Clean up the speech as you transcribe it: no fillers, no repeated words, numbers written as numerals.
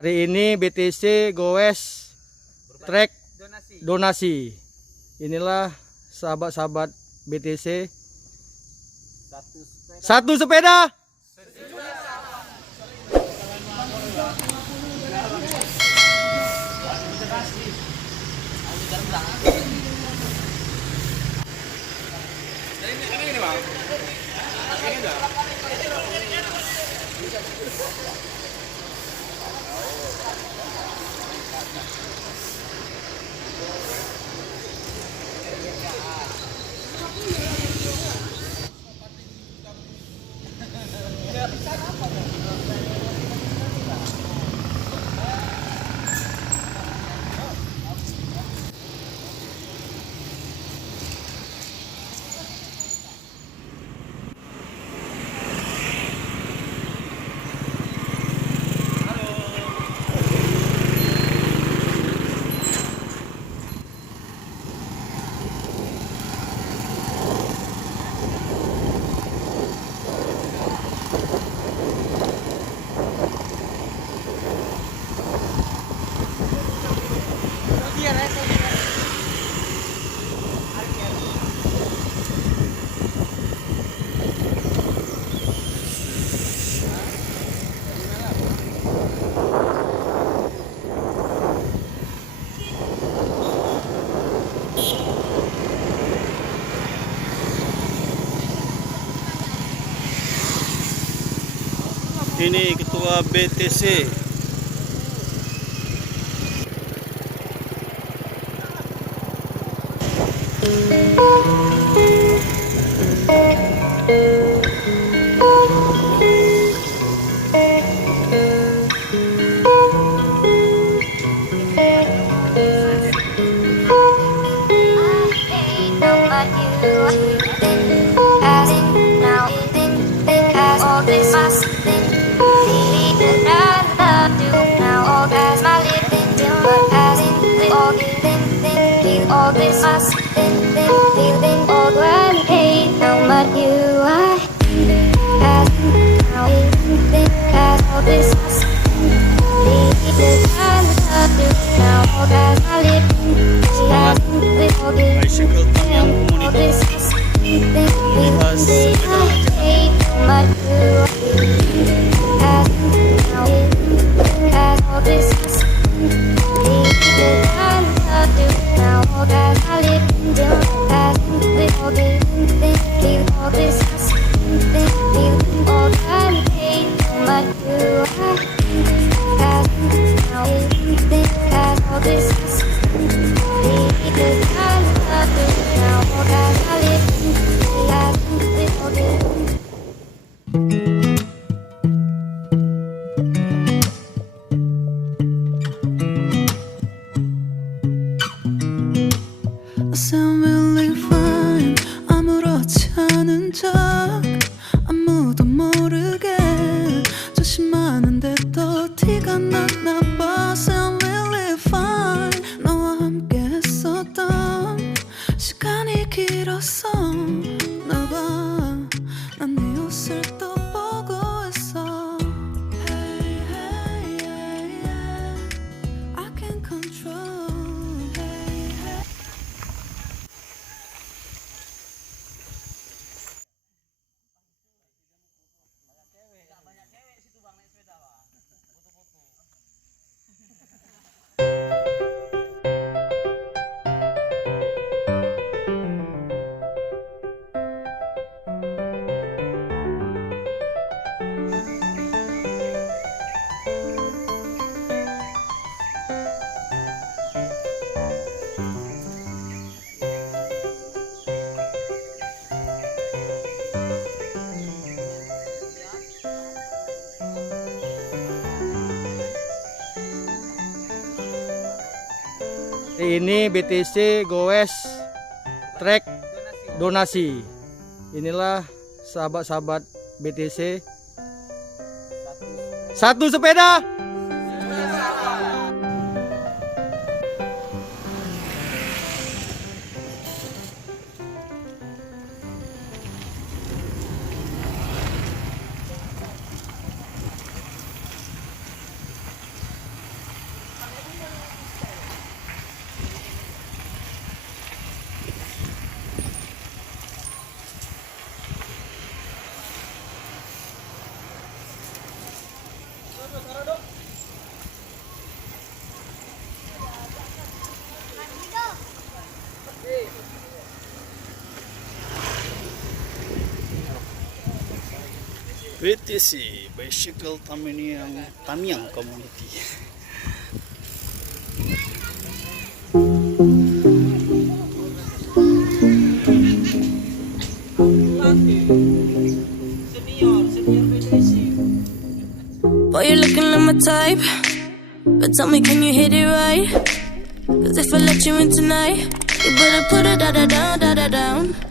Hari ini BTC Goes Trek donasi. Inilah sahabat-sahabat BTC. Satu sepeda. Ini ketua BTC. All this must feeling old when you hate how much you are. As now as all this must be the time of you now as my living all Bicycle Tamiang Komunitas. this I hate how much you are. As now as all this must be the time of you now as I live till as all this all that hate how much you are. As now as all this the time of you now as I live till as I sound really fine. 아무렇지 않은 척 아무도 모르게 조심하는데 또 티가 났나 봐. Sound really fine. 너와 함께 했었던 시간이 길었어. 나 봐, 난 네 옷을 또 보고 있어. Hey, hey, yeah, yeah. I can't control. Hey, hey. Ini BTC Goes Trek donasi. Inilah sahabat-sahabat BTC. Satu sepeda. BTC, Bicycle Tamiang Community. Boy, you're looking like my type, but tell me, can you hit it right? 'Cause if I let you in tonight, you better put it down.